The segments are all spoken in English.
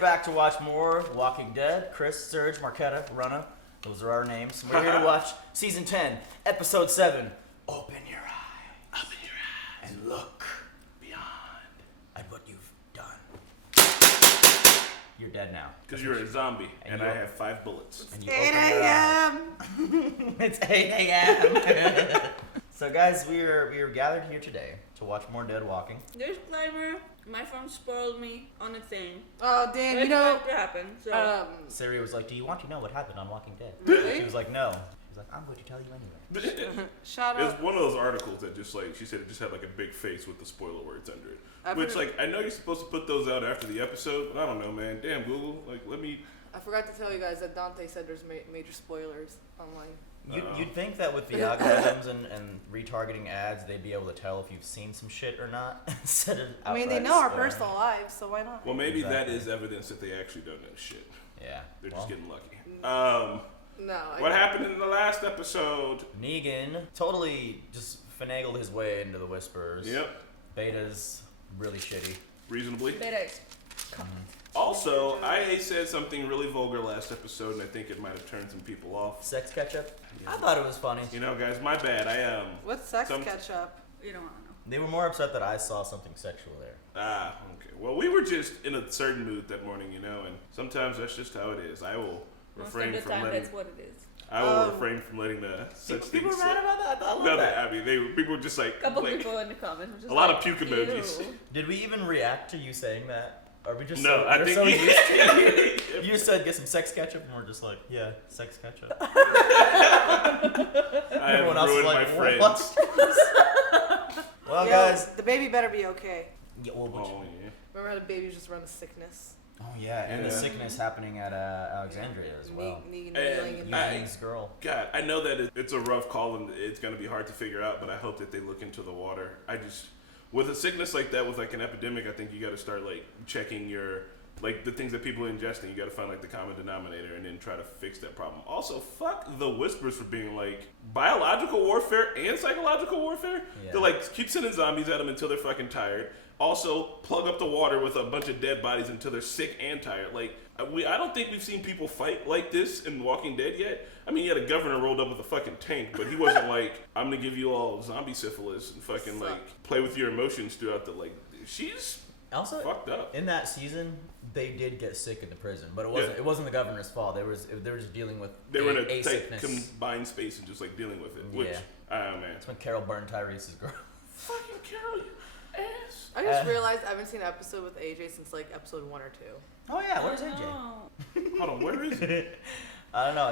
back to watch more Walking Dead. Chris, Serge, Marquetta, Rana. Those are our names. We're here to watch Season 10, Episode 7. Open your eyes. Open your eyes. And look beyond at what you've done. You're dead now. Because you're a zombie, and I have 5 bullets. And you 8 open your eyes. a.m. It's 8 a.m. So guys, we are gathered here today to watch more Dead Walking. Disclaimer, my phone spoiled me on a thing. Oh, Dan, It's you know, about to happen, so. Siri was like, do you want to know what happened on Walking Dead? Really? She was like, no. She was like, I'm going to tell you anyway. Shut It's up. one of those articles that just like, she said it just had like a big face with the spoiler words under it. Which like, I know you're supposed to put those out after the episode, but I don't know, man. Damn, Google, like, let me... I forgot to tell you guys that Dante said there's major spoilers online. You'd think that with the algorithms and retargeting ads, they'd be able to tell if you've seen some shit or not. Instead of I mean, they outright know our spoiling. personal lives, so why not? Well, maybe that Exactly. is evidence that they actually don't know shit. Yeah. They're well, just getting lucky. No. What happened in the last episode? Negan totally just finagled his way into the Whisperers. Yep. Beta's really shitty. Reasonably. Better. Also, I said something really vulgar last episode, and I think it might have turned some people off. Sex ketchup? I thought it was funny. You know, guys, my bad. What's sex Some- ketchup? You don't want to know. They were more upset that I saw something sexual there. Okay. Well, we were just in a certain mood that morning, you know, and sometimes that's just how it is. I will Most refrain of the from time, letting. that's what it is. I will refrain from letting such People things. were mad about that? I love No, that. I mean, people were just like. A couple like, people in the comments were just a lot like, of puke emojis. "Ew." Did we even react to you saying that? Are we just No, so, I we're think so he- used to it? You just said get some sex ketchup and we're just like, yeah, sex ketchup. I have ruined my friends. "What?" Well, Yo, guys. the baby better be okay. Yeah, well, Oh yeah. Remember how the babies just run a sickness? oh yeah, and the Yeah. sickness happening at Alexandria as well. Negan And kneeling and Negan's girl. God, I know that it's a rough call and it's going to be hard to figure out, but I hope that they look into the water. With a sickness like that, with like an epidemic, I think you got to start like checking your, like the things that people are ingesting. You got to find like the common denominator and then try to fix that problem. Also, fuck the Whispers for being like biological warfare and psychological warfare. Yeah. They're like, keep sending zombies at them until they're fucking tired. Also, plug up the water with a bunch of dead bodies until they're sick and tired. Like, I don't think we've seen people fight like this in Walking Dead yet. I mean, you had a governor rolled up with a fucking tank, but he wasn't like, I'm gonna give you all zombie syphilis and fucking like play with your emotions throughout the like. She's Also, fucked up. in that season, they did get sick in the prison, but it wasn't the governor's fault. They were just dealing with They were in a tight sickness. combined space and just like dealing with it. Which, Yeah. man. That's when Carol burned Tyrese's girl. Fucking Carol, you ass. I just realized I haven't seen an episode with AJ since like episode 1 or 2. Oh yeah, where's I AJ? know. Hold on, where is he? I don't know.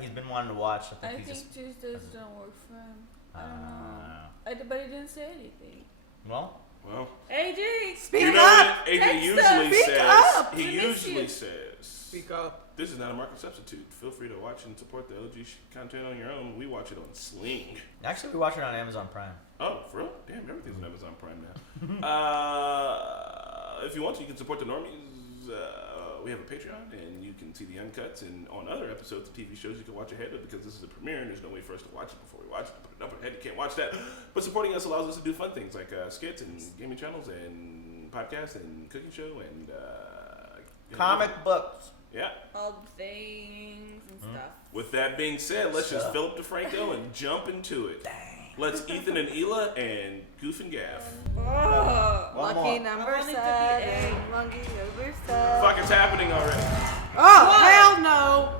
He's been wanting to watch. I I think think he's just. Tuesdays don't work for him. I don't know. But he didn't say anything. Well, Well, AJ! Speak you know up! what AJ Text usually us. Speak says? up. He We miss usually you. says. Speak up. This is not a market substitute. Feel free to watch and support the OG content on your own. We watch it on Sling. actually, we watch it on Amazon Prime. Oh, for real? Damn, everything's on Amazon Prime now. If you want to, you can support the Normies. We have a Patreon, and you can see the uncuts. And on other episodes of TV shows, you can watch ahead of because this is a premiere, and there's no way for us to watch it before we watch it. Put it up ahead, you can't watch that. But supporting us allows us to do fun things like skits and gaming channels and podcasts and cooking show and Comic books. Yeah. All the things and stuff. With that being said, let's just Philip DeFranco and jump into it. Dang. Let's Ethan and Ela and Goof and Gaff. Oh! One Lucky more. number I want it to be 7. A. Lucky number 7. Fuck, it's happening already. Oh, hell no!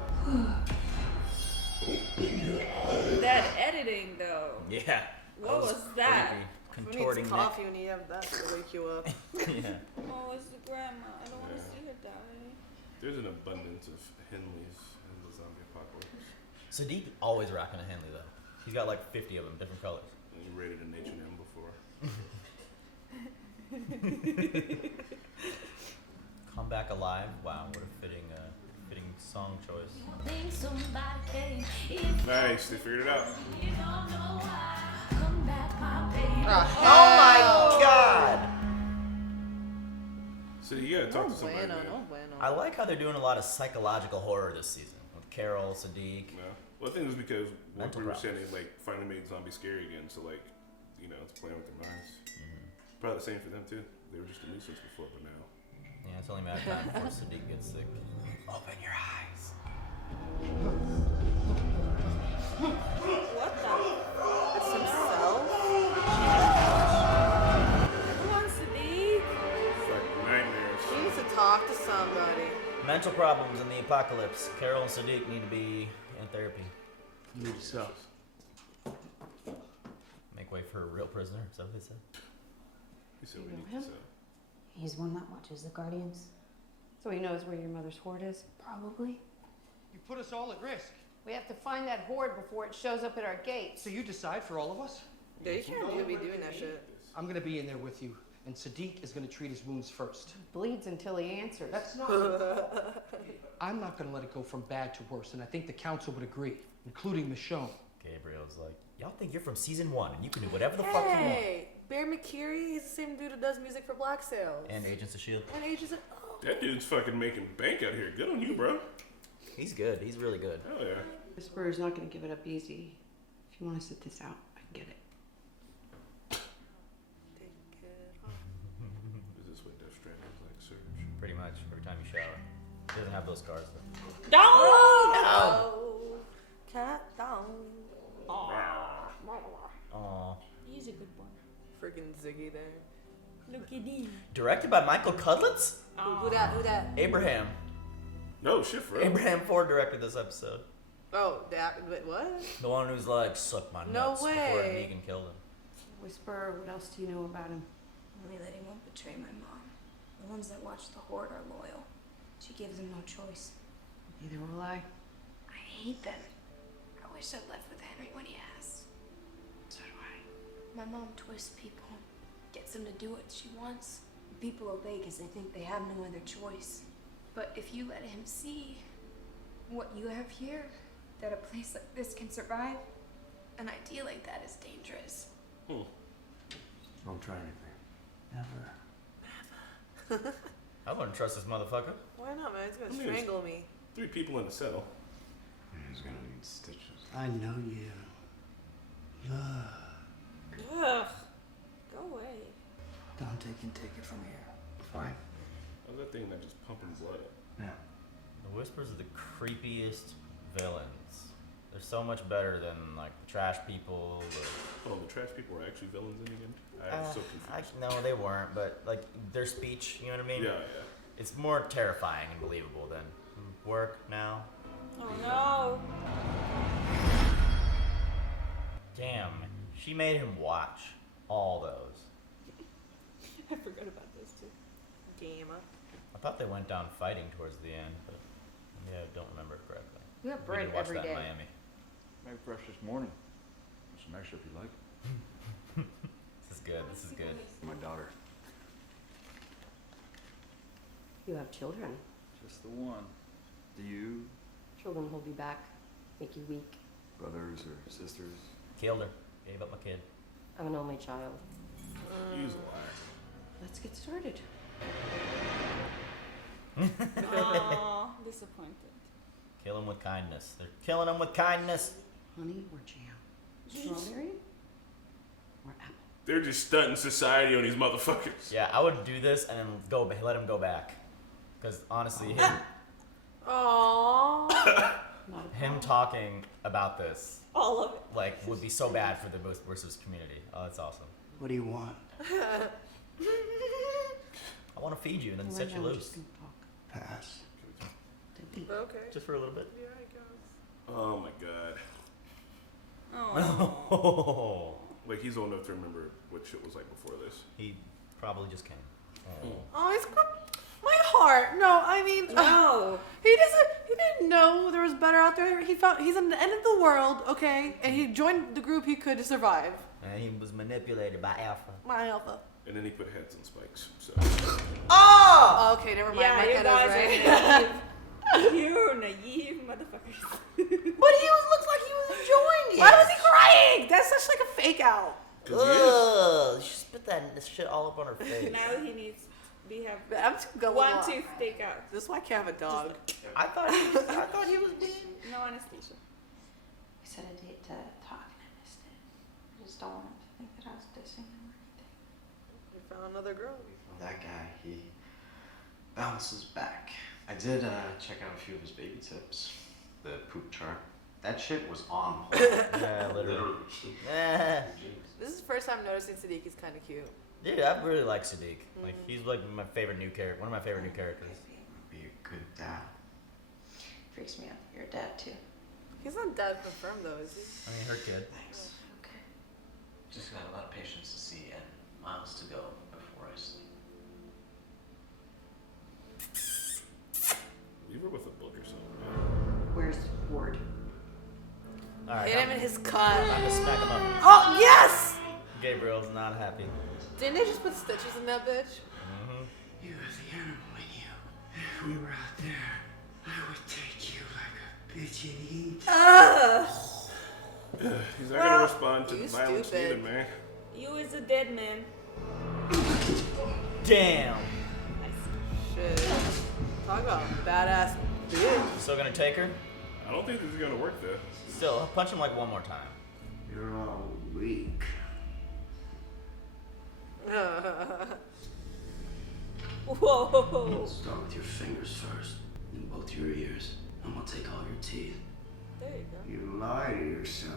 That editing, though. Yeah. What was that? creepy. Who Contorting needs coffee when you have that to wake you up? neck. Yeah. Oh, it's the grandma. I don't want to see her die. There's an abundance of Henleys in the zombie apocalypse. Siddiq always rocking a Henley though. He's got like 50 of them, different colors. And you rated an H&M before. Come Back Alive. Wow, what a fitting song choice. Nice, they figured it out. Oh my God! So you gotta talk to somebody, man. No bueno. I like how they're doing a lot of psychological horror this season with Carol, Siddiq. No. Well, I think it was because what Mental we were problems. saying, they like finally made zombies scary again. So like, you know, it's playing with their minds. Mm-hmm. Probably the same for them too. They were just a nuisance before, but now. Yeah, It's only a matter of time before Siddiq gets sick. Open your eyes. What the? It's himself? Come on, Siddiq. Fucking nightmares. He needs to talk to somebody. Mental problems in the apocalypse. Carol and Siddiq need to be in therapy. Need yourself. Make way for a real prisoner, is that what they said? He said You we know need him? to sell. He's one that watches the Guardians. So he knows where your mother's hoard is? Probably. You put us all at risk. We have to find that hoard before it shows up at our gates. So you decide for all of us? Yeah, you can't really be doing that shit. I'm gonna be in there with you, and Siddiq is gonna treat his wounds first. Bleeds until he answers. That's not. I'm not gonna let it go from bad to worse, and I think the council would agree, including Michonne. Gabriel's like, y'all think you're from season 1 and you can do whatever the fuck you want. Hey, Bear McCreary, he's the same dude who does music for Black Sails. And Agents of S.H.I.E.L.D. And Agents of... Oh. That dude's fucking making bank out here. Good on you, bro. He's good. He's really good. Hell yeah. Whisperer's not going to give it up easy. If you want to sit this out, I can get it. Take it off. Is this what Death Stranding is like, Surge? Pretty much every time you shower. He doesn't have those scars though. No! Oh, cat down. Aww. He's a good boy. Freaking Ziggy there. Look at him. Directed by Michael Cudlitz? Who that? Who that? Abraham. No, shit, for real. Abraham Ford directed this episode. Oh, that. Wait, what? The one who's like, suck my No nuts before way. Negan killed him. Whisperer, what else do you know about him? Only that he won't betray my mom. The ones that watch the Horde are loyal. She gives him no choice. Neither will I. I hate them. I wish I'd left with Henry when he asked. So do I. My mom twists people, gets them to do what she wants. People obey because they think they have no other choice. But if you let him see what you have here, that a place like this can survive, an idea like that is dangerous. Don't try anything. Never. I wouldn't trust this motherfucker. Why not, man? He's gonna I mean, strangle me. 3 people in the cell. He's gonna need stitches. I know you. Ugh. Go away. Dante can take it from here. Fine. How's that thing that just pumping blood? Yeah. The Whispers are the creepiest villains. They're so much better than like the trash people. Oh, the trash people were actually villains in again? I was so confused. No, they weren't, but like their speech, you know what I mean? Yeah, yeah. It's more terrifying and believable than work now. Oh no. Damn, she made him watch all those. I forgot about this too. Gamma. I thought they went down fighting towards the end, but maybe I don't remember it correctly. You have We bread did watch every that day. in Miami. Made fresh this morning. Some extra if you like. This is good. This is good. My daughter. You have children. Just the one. Do you? Children hold you back, make you weak. Brothers or sisters? Killed her. Gave up my kid. I'm an only child. Use a liar. Let's get started. Aw, disappointed. Kill him with kindness. They're killing him with kindness. Honey or jam? Strawberry or apple? They're just stunting society on these motherfuckers. Yeah, I would do this and then let him go back. Because honestly, Aww. Not a him problem. talking about this All of it. like would be so bad for the Whispers community. Oh, that's awesome. What do you want? I want to feed you and then Right set now you we're loose. just gonna talk. Pass. To beat. Okay. Just for a little bit. Yeah, I guess. Oh my god. Oh. Like, he's old enough to remember what shit was like before this. He probably just came. Oh, he's my heart. No, I mean, No. he didn't know there was better out there. He's at the end of the world, okay, and he joined the group he could to survive. And he was manipulated by Alpha. My alpha. And then he put heads on spikes. So, Oh, okay, never mind. Yeah, My you head is guys right. are naive. You're naive motherfuckers. But he looks like he was enjoying it. Why was he crying? That's such like a fake out. Ugh, she spit this shit all up on her face. Now he needs. We have I'm too going one on. tooth take out. This is why I can't have a dog. I thought he was being. No anesthesia. I set a date to talk and I missed it. I just don't want him to think that I was dissing him or anything. We found another girl. That guy, he bounces back. I did check out a few of his baby tips. The poop chart. That shit was on point. Yeah, literally. This is the first time noticing Siddiq is kind of cute. Dude, I really like Siddiq. Like, he's like my favorite new character. One of my favorite new characters. Be a good dad. Freaks me out. You're a dad too. He's not dad confirmed though, is he? I mean, her kid. Thanks. Okay. Just got a lot of patience to see and miles to go before I sleep. Leave her with a book or something. Where's Ward? All right. Hit him in his cut. Time to smack him up. Oh, yes! Gabriel's not happy. Didn't they just put stitches in that bitch? You were the animal in you. If we were out there, I would take you like a bitch and eat. He's not gonna respond to You the violence stupid. needed, man. You is a dead man. Damn. Shit. Talk about badass bitch. Still gonna take her? I don't think this is gonna work though. Still, punch him like one more time. You're all weak. Whoa. Start with your fingers first, then both your ears. I'm gonna take all your teeth. There you go. You lie to yourselves.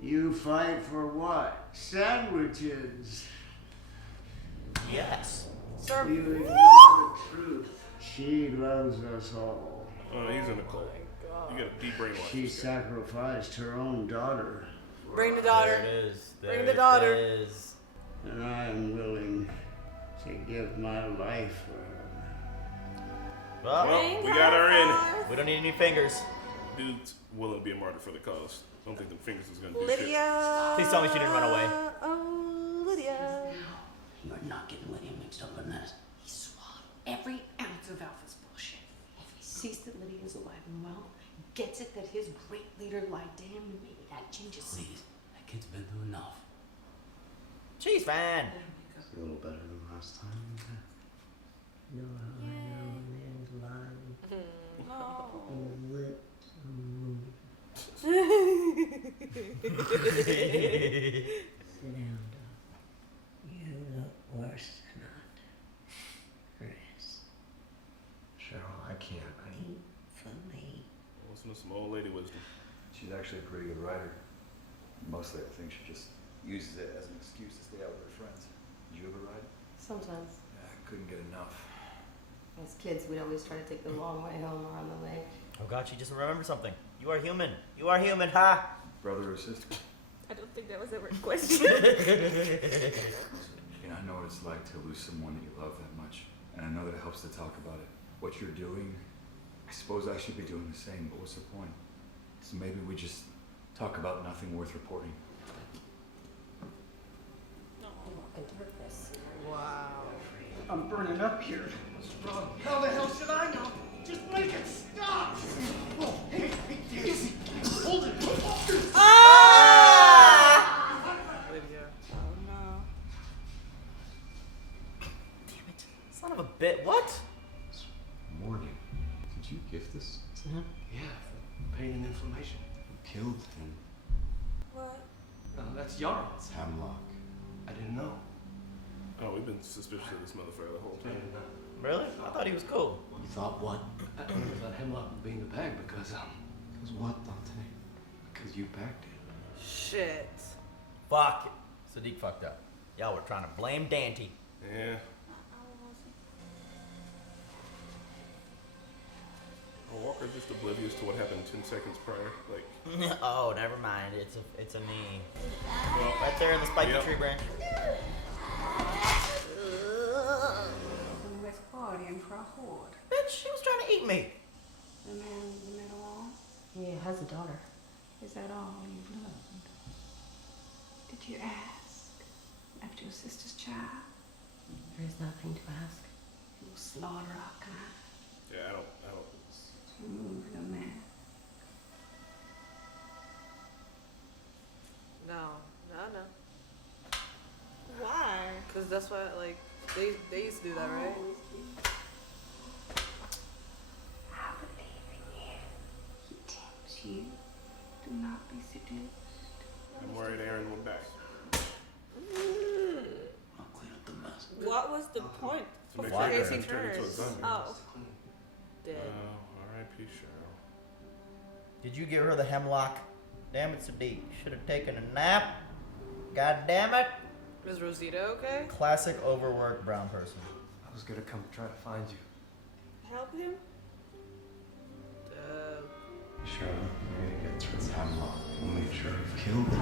You fight for what? Sandwiches. Yes. Sir, You ignore the truth. She loves us all. Oh, he's in a cult. You gotta de-brainwash She this guy. sacrificed her own daughter. bring the There daughter. it is. Bring There the daughter. It is. And I am willing to give my life for her. Well, Well, we got her in. we don't need any fingers. Dude's willing to be a martyr for the cause. Don't think the fingers is gonna do shit. Lydia. Please tell me she didn't run away. Oh, Lydia. You are not getting Lydia mixed up in that. He swallowed every ounce of Alpha's bullshit. If he sees that Lydia's alive and well, gets it that his great leader lied to him, maybe that changes things. Please, that kid's been through enough. She's fine. It's a little better than last time. You know how I know man's lying. No. Sit down, Doc. You look worse than Aunt Chris. Cheryl, I can't. Eat for me. Listen to some old lady wisdom. She's actually a pretty good writer. Mostly, I think she just uses it as an excuse to stay out with her friends. Did you ever write? Sometimes. Yeah, I couldn't get enough. As kids, we'd always try to take the long way home around the lake. Oh God, she just remembered something. You are human. You are human, ha! Brother or sister? I don't think that was ever a question. You know, I know what it's like to lose someone that you love that much. And I know that it helps to talk about it. What you're doing, I suppose I should be doing the same, but what's the point? So maybe we just talk about nothing worth reporting. Wow. I'm burning up here. What's wrong? How the hell should I know? Just make it stop! Oh, hey, easy. Hold it. Lydia. Oh no. Damn it. Son of a bit. What? Morgan, did you gift this to him? Yeah, for pain and inflammation. Who killed him? What? That's Yarn's. Hemlock. I didn't know. Oh, we've been suspicious of this motherfucker the whole I time. didn't know. Really? I thought he was cool. You thought what? I thought Hemlock would be in the bag because, Because what, Dante? because you backed it. Shit. Fuck. Siddiq fucked up. Y'all were trying to blame Dante. Yeah. Well, Walker's just oblivious to what happened 10 seconds prior. Like, Oh, never mind. It's a me. well, Right there in the spiky Yep. tree branch. Who's partying for a horde? Bitch, she was trying to eat me. The man in the middle wall? He has a daughter. Is that all you've learned? Did you ask after your sister's child? There is nothing to ask. You'll slaughter our kind. yeah, I don't. Remove your man. No. Why? Because that's why, like, they used to do that, right? I believe in you. He tempts you. Do not be seduced. I'm worried Aaron will die. I'll clean up the mess. What was the point? To To make Before sure AC it doesn't turn into a turns. zombie. Oh. Dead. R.I.P. Cheryl. Did you give her the hemlock? Damn it, Siddiq. Should have taken a nap. God damn it. Is Rosita okay? Classic overworked brown person. I was gonna come try to find you. Help him? Cheryl, we're gonna get through the hemlock. We'll make sure I've killed you.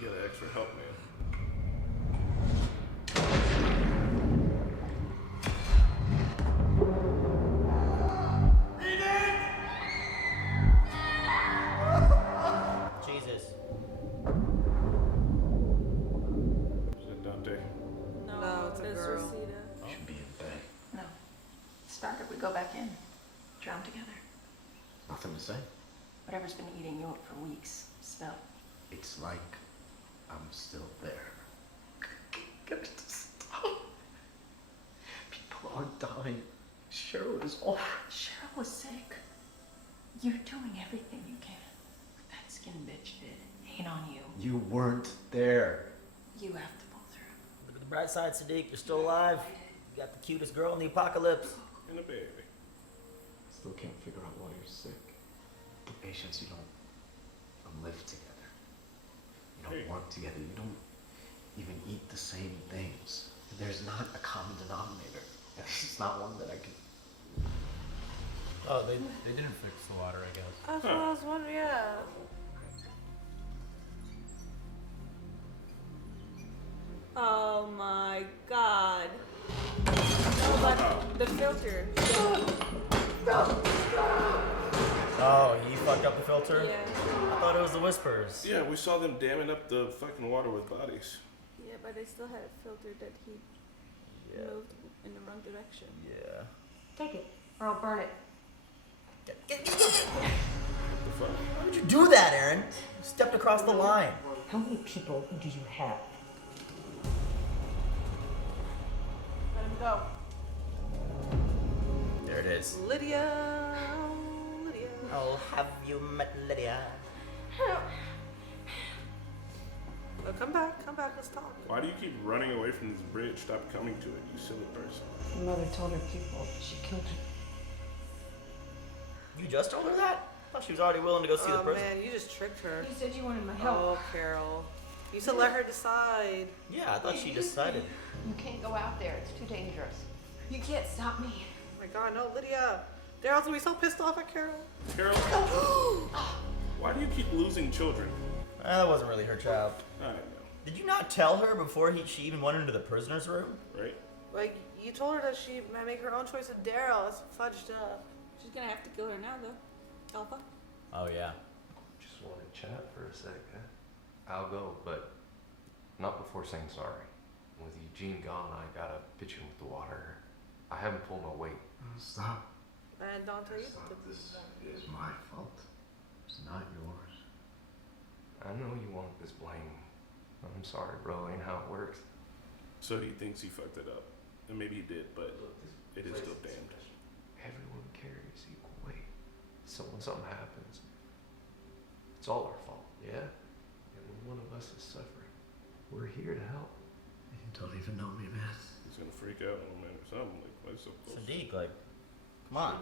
You got extra help, man. Jesus. Is that Dante? No, it's a there's girl. Rosita. Should be in bed. No. Started, we go back in. Drown together. Nothing to say. Whatever's been eating you up for weeks. Smell. It's like I'm still there. Get it to stop. People are dying. Cheryl is all right. Cheryl was sick. You're doing everything you can. That skin bitch did. Ain't on you. You weren't there. You have to pull through. Look at the bright side, Siddiq. You're still alive. You got the cutest girl in the apocalypse. And a baby. Still can't figure out why you're sick. The patients you don't live together. You don't work together. You don't even eat the same things. There's not a common denominator. It's not one that I can. Oh, they didn't fix the water, I guess. That's what I was wondering, yeah. Oh my god. No, but the filter. Oh, you fucked up the filter? Yeah. I thought it was the whispers. Yeah, we saw them damming up the fucking water with bodies. Yeah, but they still had a filter that he moved in the wrong direction. Yeah. Take it, or I'll burn it. What the fuck? Why would you do that, Aaron? You stepped across the line. How many people do you have? Let him go. There it is. Lydia. Lydia. Oh, have you met Lydia? Oh, come back, let's talk. Why do you keep running away from this bridge? Stop coming to it, you silly person. Your mother told her people she killed her. You just told her that? I thought she was already willing to go see the Oh prison. man, you just tricked her. You said you wanted my help. Oh, Carol. You said let her decide. Yeah, I thought she decided. You can't go out there. It's too dangerous. You can't stop me. Oh my god, no, Lydia. Daryl's gonna be so pissed off at Carol. Carol, why do you keep losing children? That wasn't really her child. I know. Did you not tell her before she even went into the prisoner's room? Right? Like, you told her that she might make her own choice with Daryl. It's fudged up. She's gonna have to kill her now, though. Alpha? Oh, yeah. Just want to chat for a sec, huh? I'll go, but not before saying sorry. With Eugene gone, I gotta pitch in with the water. I haven't pulled my weight. Stop. And Dante, Stop. This is my fault. It's not yours. I know you want this blame. I'm sorry, bro. Ain't how it works. So he thinks he fucked it up. And maybe he did, but it is still damned. Everyone carries equal weight. So when something happens, it's all our fault, yeah? And when one of us is suffering, we're here to help. You don't even know me, man. He's gonna freak out in a minute or something. Like, why so close? Siddiq, like, come on.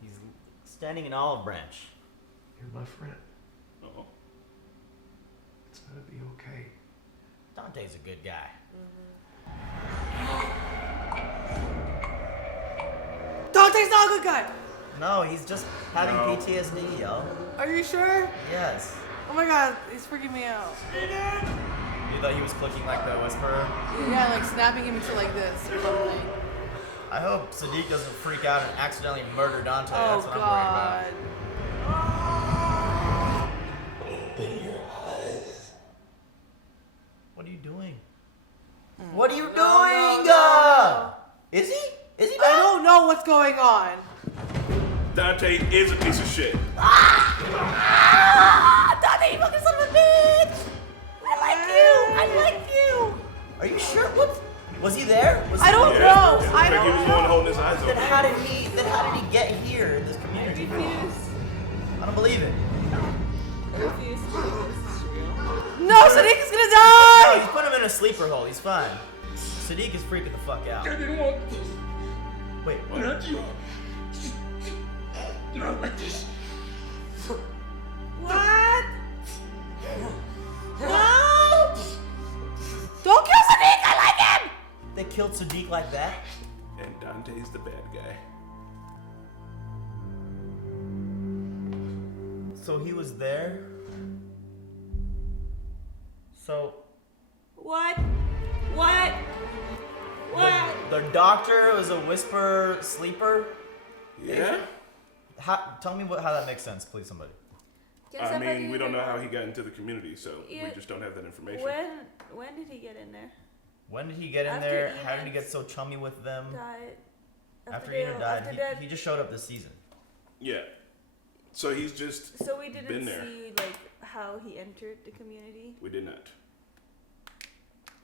He's standing in olive branch. You're my friend. Uh-oh. It's gonna be okay. Dante's a good guy. Dante's not a good guy. No, he's just having PTSD, yo. Are you sure? Yes. Oh my god, he's freaking me out. You thought he was clicking like the whisperer? Yeah, like snapping him into like this or something. I hope Siddiq doesn't freak out and accidentally murder Dante. Oh That's what god. I'm worried about. Open your eyes. What are you doing? What are you doing? No. Is he? Is he I bad? don't know what's going on. Dante is a piece of shit. Dante, you fucking son of a bitch! I like you! Are you sure? What? Was he there? Was I he don't there? know. It looks I like he don't was know. going holding his eyes Then open. how did he get here in this community? I don't believe it. I refuse to do this. Siddiq is gonna die! No, he's put him in a sleeper hole. He's fine. Siddiq is freaking the fuck out. I didn't want this. Wait, what? Not you. Not like this. What? No! Don't kill Siddiq! I like him! They killed Siddiq like that? And Dante's the bad guy. So he was there? So... What? What? What? The doctor was a whisper sleeper? Yeah? Tell me how that makes sense, please, somebody. I mean, we don't know how he got into the community, so we just don't have that information. When did he get in there? When did he get in there? How did he get so chummy with them? After Enid died, he just showed up this season. Yeah. So he's just So we didn't been there. see like how he entered the community. We did not.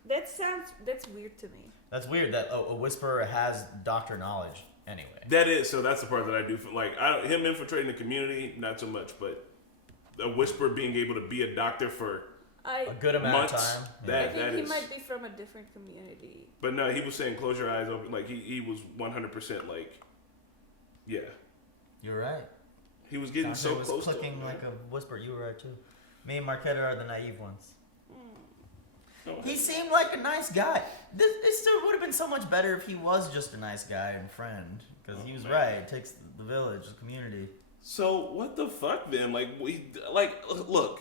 That's weird to me. That's weird that a whisperer has doctor knowledge anyway. That is, so that's the part that I do. Like, him infiltrating the community, not so much, but a whisper being able to be a doctor for a good amount of time. That I think is. he might be from a different community. But no, he was saying close your eyes open. Like, he was 100% like, yeah. You're right. He was getting Dante so was close to clicking him, like a whisper. You were right too. Me and Marquetta are the naive ones. He seemed like a nice guy. It still would have been so much better if he was just a nice guy and friend. Because he was right. It takes the village, the community. So what the fuck then? Look,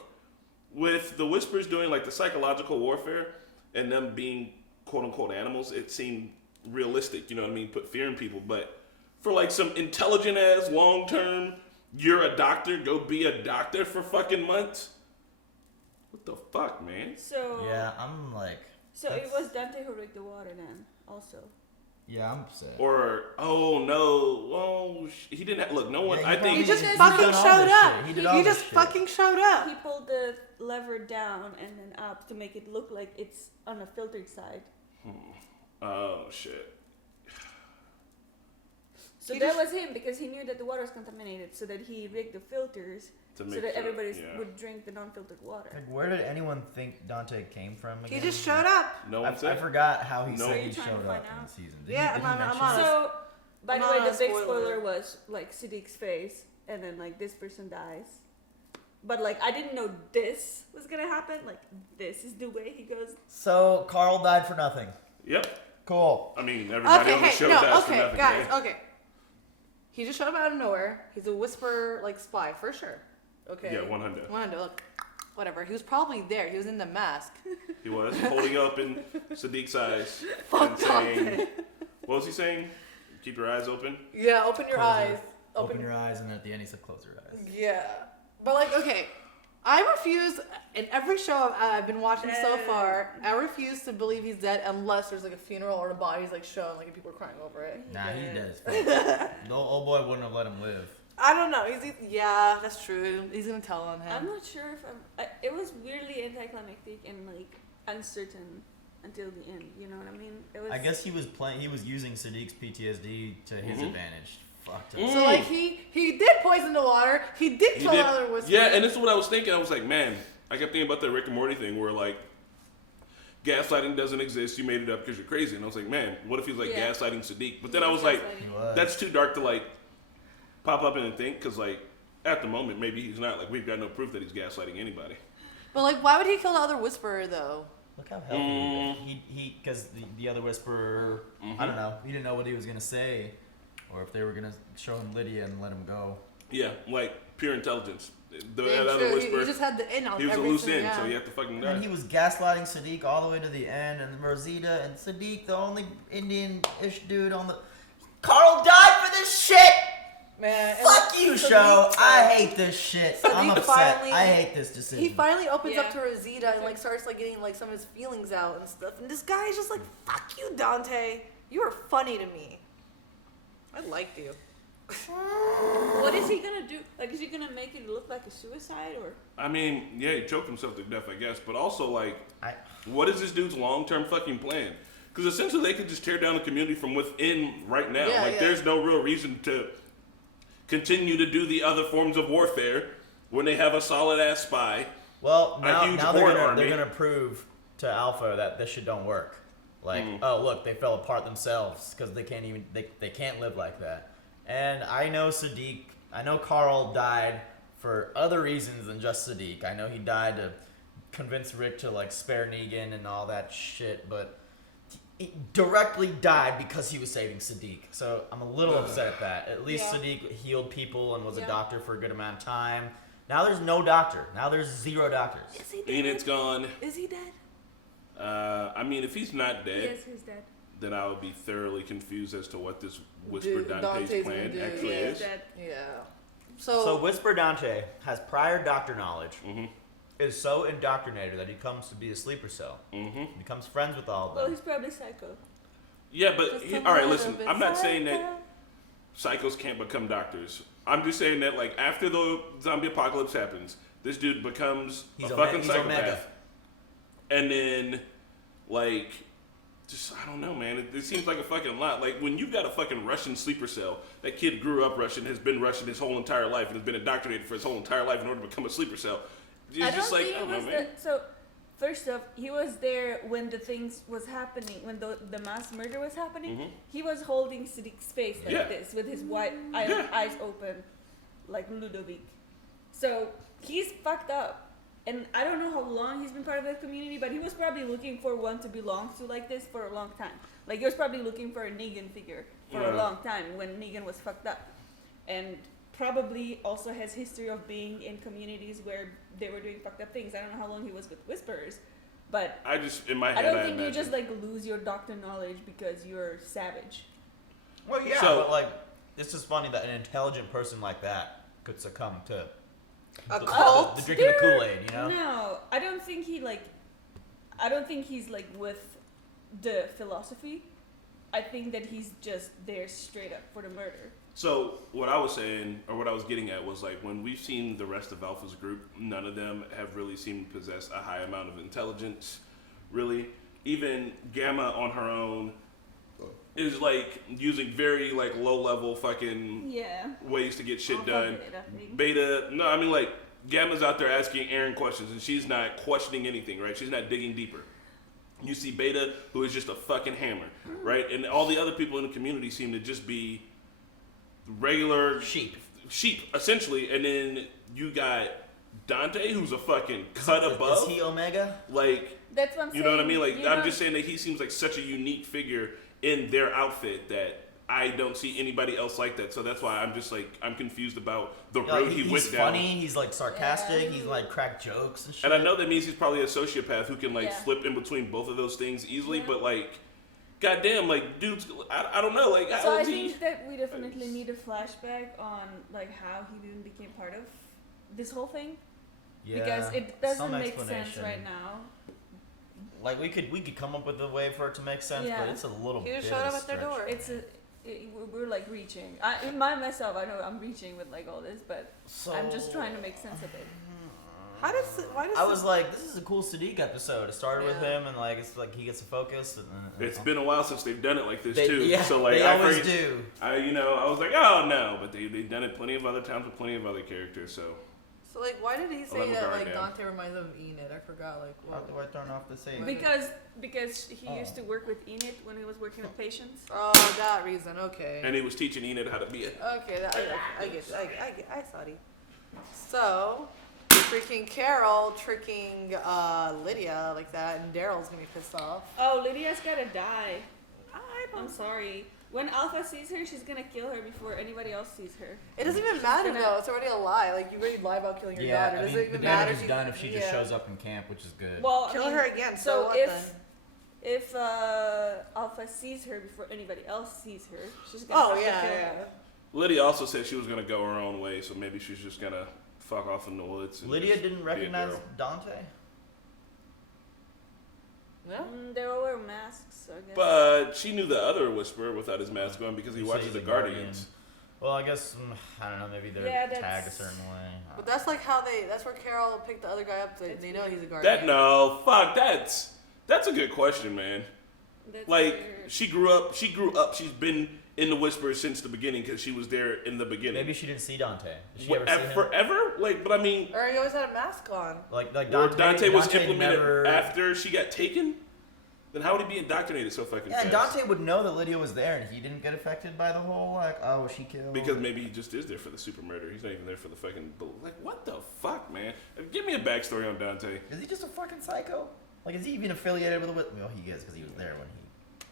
with the whispers doing like the psychological warfare and them being quote unquote animals, it seemed realistic. You know what I mean? Put fear in people. But for like some intelligent ass long term, you're a doctor. Go be a doctor for fucking months. What the fuck, man? So yeah, I'm like. So it was Dante who rigged the water then, also. Yeah, I'm upset. Or he didn't have, look. No one. Yeah, I think He just fucking showed up. He just fucking showed up. He pulled the lever down and then up to make it look like it's on a filtered side. Oh shit. So that was him because he knew that the water was contaminated, so that he rigged the filters so that everybody would drink the non-filtered water. Like, where did anyone think Dante came from again? He just showed up. No one said. I forgot how he No. said Are he you trying to showed find up in out? the season. I'm honest. So, by the I'm way, not the big a spoiler. spoiler was like Siddiq's face, and then like this person dies. But like I didn't know this was gonna happen. Like this is the way he goes. So Carl died for nothing. Yep. Cool. I mean, everybody on the show dies for nothing. guys, man. okay. He just showed up out of nowhere. He's a whisper like spy for sure. Okay. Yeah, 100. 100. Look, whatever. He was probably there. He was in the mask. He was holding up in Siddiq's eyes and Fuck saying, Dante. what was he saying? Keep your eyes open. Yeah, open your eyes. Open your eyes, and at the end he said, "Close your eyes." Yeah, but like, okay, I refuse. In every show I've been watching so far, I refuse to believe he's dead unless there's like a funeral or the body's like shown, like people are crying over it. Nah, he's dead as fuck. The old boy wouldn't have let him live. I don't know. Yeah, that's true. He's gonna tell on him. I'm not sure if it was weirdly anticlimactic and like uncertain until the end. You know what I mean? It was. I guess he was playing. He was using Siddiq's PTSD to his advantage. Fucked up. So like he did poison the water. He did kill another whisper. Yeah, and this is what I was thinking. I was like, man, I kept thinking about that Rick and Morty thing where like gaslighting doesn't exist. You made it up because you're crazy. And I was like, man, what if he was like gaslighting Siddiq? But then I was like, that's too dark to like pop up in and think because like at the moment maybe he's not. Like we've got no proof that he's gaslighting anybody. But like, why would he kill the other whisperer though? Look how healthy he because the other whisperer, I don't know, he didn't know what he was gonna say, or if they were gonna show him Lydia and let him go. Yeah, like pure intelligence. The Yeah, other true. whisperer, He just had the in on he was a everything, loose end, yeah. so he had to fucking die. And he was gaslighting Siddiq all the way to the end, and Rosita and Siddiq, the only Indian-ish dude on the. Carl died for this shit. Man, fuck you, show. I hate this shit. I'm Siddiq upset. finally- I hate this decision. He finally opens up to Rosita and like starts like getting like some of his feelings out and stuff. And this guy is just like, "Fuck you, Dante. You were funny to me. I liked you." What is he gonna do? Like, is he gonna make it look like a suicide or? I mean, yeah, he choked himself to death, I guess. But also, like, what is this dude's long-term fucking plan? Because essentially, they could just tear down the community from within right now. Yeah, like, there's no real reason to continue to do the other forms of warfare when they have a solid-ass spy Well, a now, huge now horde they're army. gonna prove to Alpha that this shit don't work. Like, oh look, they fell apart themselves because they can't live like that. And I know Siddiq. I know Carl died for other reasons than just Siddiq. I know he died to convince Rick to like spare Negan and all that shit, but he directly died because he was saving Siddiq. So I'm a little upset at that. At least Siddiq healed people and was a doctor for a good amount of time. Now there's no doctor. Now there's 0 doctors. Is he dead? Enid's gone. Is he dead? I mean, if he's not dead, Yes, he's dead. then I would be thoroughly confused as to what this Whisper Dante's Dante's plan gonna do. actually He is. Dead. Yeah. So Whisper Dante has prior doctor knowledge, is so indoctrinated that he comes to be a sleeper cell. Becomes friends with all of Well, them. he's probably psycho. Yeah, but Just all right, a listen. little bit I'm not saying psycho. that psychos can't become doctors. I'm just saying that like after the zombie apocalypse happens, this dude becomes He's a fucking he's psychopath, Omega. and then like. Just, I don't know, man. It seems like a fucking lot. Like, when you've got a fucking Russian sleeper cell, that kid grew up Russian, has been Russian his whole entire life, and has been indoctrinated for his whole entire life in order to become a sleeper cell. It's I don't just like, think I it don't know, was man. so. First off, he was there when the things was happening, when the mass murder was happening. He was holding Siddiq's face like this, with his eyes open, like Ludovic. So he's fucked up. And I don't know how long he's been part of the community, but he was probably looking for one to belong to like this for a long time. Like, he was probably looking for a Negan figure for a long time when Negan was fucked up. And probably also has history of being in communities where they were doing fucked up things. I don't know how long he was with Whisperers, but I just, in my I head, don't I think you imagine. just like lose your doctor knowledge because you're savage. Well, yeah, So- but like, it's just funny that an intelligent person like that could succumb to A the, cult? the drinking the Kool-Aid, you know? No, I don't think he's like with the philosophy. I think that he's just there straight up for the murder. So what I was saying, or what I was getting at, was like when we've seen the rest of Alpha's group, none of them have really seemed to possess a high amount of intelligence. Really, even Gamma on her own is like using very like low level fucking ways to get shit done. Beta, no, I mean like Gamma's out there asking Aaron questions and she's not questioning anything, right? She's not digging deeper. You see Beta, who is just a fucking hammer, right? And all the other people in the community seem to just be regular sheep, essentially. And then you got Dante, who's a fucking cut above. Is he Omega? Like, that's what I'm you know what I saying. mean? Like, You I'm know- just saying that he seems like such a unique figure in their outfit that I don't see anybody else like that. So that's why I'm just like, I'm confused about the road he he's went down. funny, he's like sarcastic, he's like crack jokes and shit. And I know that means he's probably a sociopath who can like Yeah. slip in between both of those things easily, but like, goddamn, like, dudes, I don't know, like, So how I is he? think that we definitely need a flashback on like how he even became part of this whole thing. Because it doesn't some make sense explanation. right now. Like we could come up with a way for it to make sense, but it's a little He bit just showed of up a at their stretch. door. We're like reaching. Myself, I know I'm reaching with like all this, but I'm just trying to make sense of it. Why does I was like, this is a cool Siddiq episode. It started with him, and like it's like he gets a focus. And It's been a while since they've done it like this They- too. yeah, so like, they I always forget- do. I was like, oh no, but they've done it plenty of other times with plenty of other characters. So So like, why did he say let me that guard like down. Dante reminds him of Enid? I forgot. Like, How what? do I turn off the save? Because he used to work with Enid when he was working with patients. Oh, that reason. Okay. and he was teaching Enid how to be it. Okay, I get. I saw it. So, freaking Carol tricking Lydia like that, and Daryl's gonna be pissed off. Oh, Lydia's gotta die. I'm sorry. When Alpha sees her, she's gonna kill her before anybody else sees her. It doesn't even She's matter gonna- though. It's already a lie. Like you already lied about killing your daughter. I Does mean, it even the matter? damage is done if she just shows up in camp, which is good. Well, Kill I mean, her again. So what then? if Alpha sees her before anybody else sees her, she's gonna have to kill her. Lydia also said she was gonna go her own way, so maybe she's just gonna fuck off in the woods. And Lydia just didn't be a recognize girl. Dante. No. They all wear masks, I guess. But she knew the other Whisperer without his mask on because he You say watches he's the a guardian. Guardians. Well, I guess I don't know. Maybe they're Yeah, tagged a that's- certain way. But that's like how that's where Carol picked the other guy up. They know he's a guardian. That no, fuck. That's a good question, man. That's like weird. she grew up. She's been in the Whisperers since the beginning because she was there in the beginning. Maybe she didn't see Dante. Did she ever see him? Forever? Like, but I mean, Or he always had a mask on. Like Dante was implemented never... after she got taken. Then how would he be indoctrinated so fucking fast? Yeah, Dante would know that Lydia was there, and he didn't get affected by the whole like, oh, she killed. Because maybe he just is there for the super murder. He's not even there for the fucking like. What the fuck, man? Give me a backstory on Dante. Is he just a fucking psycho? Like, is he even affiliated with the? Well, he is because he was there when he.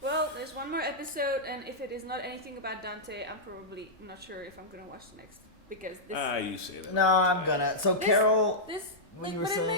Well, there's one more episode, and if it is not anything about Dante, I'm probably not sure if I'm gonna watch the next because this. You say that. No, I'm gonna. So Carol. But it makes no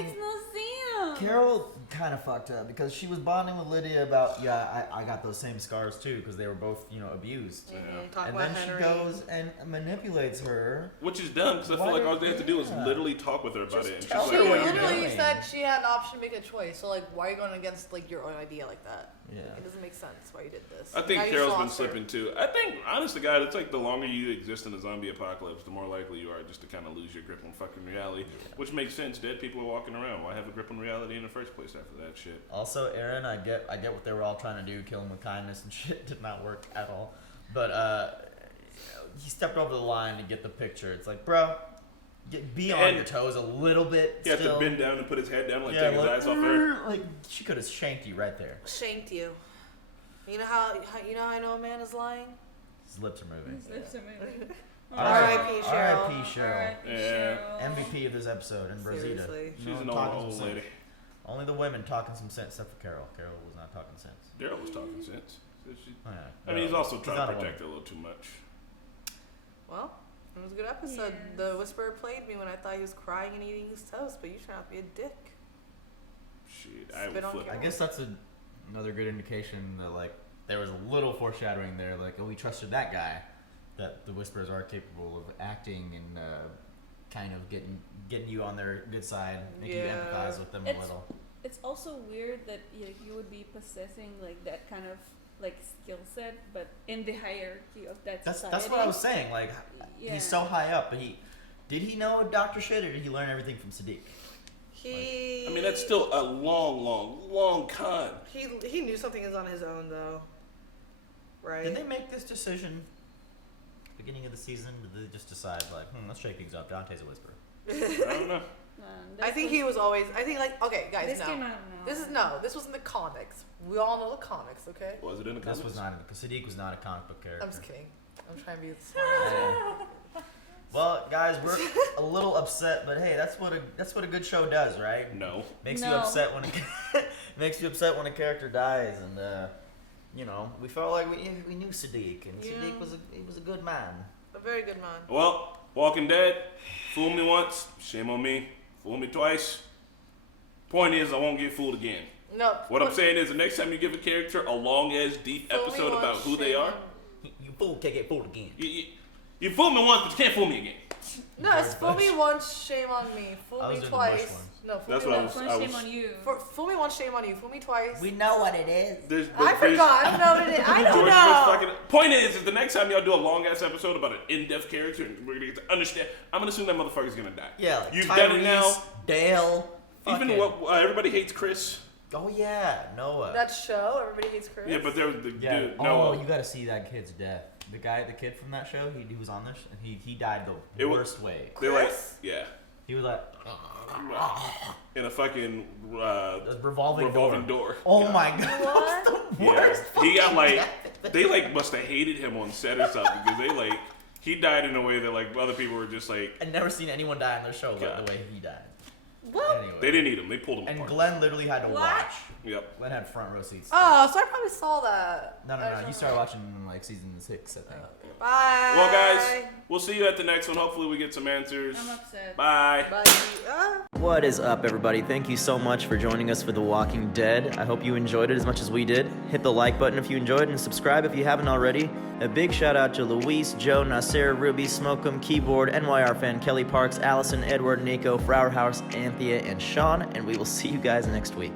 sense. Carol kind of fucked up because she was bonding with Lydia about I got those same scars too because they were both abused. And then she goes and manipulates her, which is dumb because I feel like all they have to do is literally talk with her about it. And She literally said she had an option to make a choice. So like, why are you going against like your own idea like that? Yeah, it doesn't make sense why you did this. I think Carol's been slipping too. I think, honest to God, it's like the longer you exist in a zombie apocalypse, the more likely you are just to kind of lose your grip on fucking reality, which makes sense. Dead people are walking around. Why have a grip on reality in the first place after that shit? Also, Aaron, I get what they were all trying to do, kill him with kindness and shit. Did not work at all. But he stepped over the line to get the picture. It's like, bro, be on your toes a little bit. He had to bend down and put his head down, like take his eyes off her. Like she could have shanked you right there. Shanked you. You know how I know a man is lying? His lips are moving. R.I.P. Cheryl. R.I.P. Cheryl. Yeah. MVP of this episode and Rosita. She's an old lady. Only the women talking some sense, except for Carol. Carol was not talking sense. Daryl was talking sense. I mean, he's also trying to protect her a little too much. Well, it was a good episode. Yes. The Whisperer played me when I thought he was crying and eating his toast, but you turned out to be a dick. Shit, I guess that's another good indication that like there was a little foreshadowing there, like we trusted that guy, that the Whisperers are capable of acting and kind of getting you on their good side, making you empathize with them a little. It's also weird that you would be possessing like that kind of like skill set, but in the hierarchy of that society. That's what I was saying. Like he's so high up, but did he know Dr. Shit or did he learn everything from Siddiq? I mean, that's still a long con. He knew something is on his own though, right? Did they make this decision beginning of the season? Did they just decide like, let's shake things up? Dante's a Whisperer. I don't know. I think he was always. I think like okay, guys. This was in the comics. We all know the comics, okay? Was it in the comics? This was not because Siddiq was not a comic book character. I'm just kidding. I'm trying to be smart. Well, guys, we're a little upset, but hey, that's what a good show does, right? No. Makes you upset when a character dies, and we felt like we knew Siddiq, and Siddiq was a good man. A very good man. Well, Walking Dead, fool me once, shame on me. Fool me twice. Point is, I won't get fooled again. No. What I'm saying is, the next time you give a character a long ass deep episode about who they are, you fool can't get fooled again. You fool me once, but you can't fool me again. No, it's fool me once, shame on me. Fool me twice. No, fool me once, shame on you. Fool me once, shame on you. Fool me twice. We know what it is. I forgot. I don't know what it is. I don't know. Point is the next time y'all do a long ass episode about an in-depth character and we're gonna get to understand, I'm gonna assume that motherfucker's gonna die. Yeah, like you've Tyrese, done it now. Dale. Even everybody hates Chris. Oh yeah, Noah. That show, Everybody Hates Chris. Yeah, but there was the dude. Oh, you got to see that kid's death. The kid from that show, he was on this, and he died the worst way. Chris? He was like in a fucking revolving door. Oh God. My God, that was the worst. He got they must have hated him on set or something because he died in a way that other people were just like. I'd never seen anyone die in their show like the way he died. What? Anyway. They didn't eat him. They pulled him apart. And Glenn literally had to watch. Yep. Glenn had front row seats. Oh, so I probably saw that. No. You started watching season 6, I think. Bye. Well, guys, we'll see you at the next one. Hopefully, we get some answers. I'm upset. Bye. What is up, everybody? Thank you so much for joining us for The Walking Dead. I hope you enjoyed it as much as we did. Hit the like button if you enjoyed and subscribe if you haven't already. A big shout out to Luis, Joe, Nasir, Ruby, Smokem, Keyboard, NYR Fan, Kelly Parks, Allison, Edward, Nico, Flower House, Anthea, and Sean, and we will see you guys next week.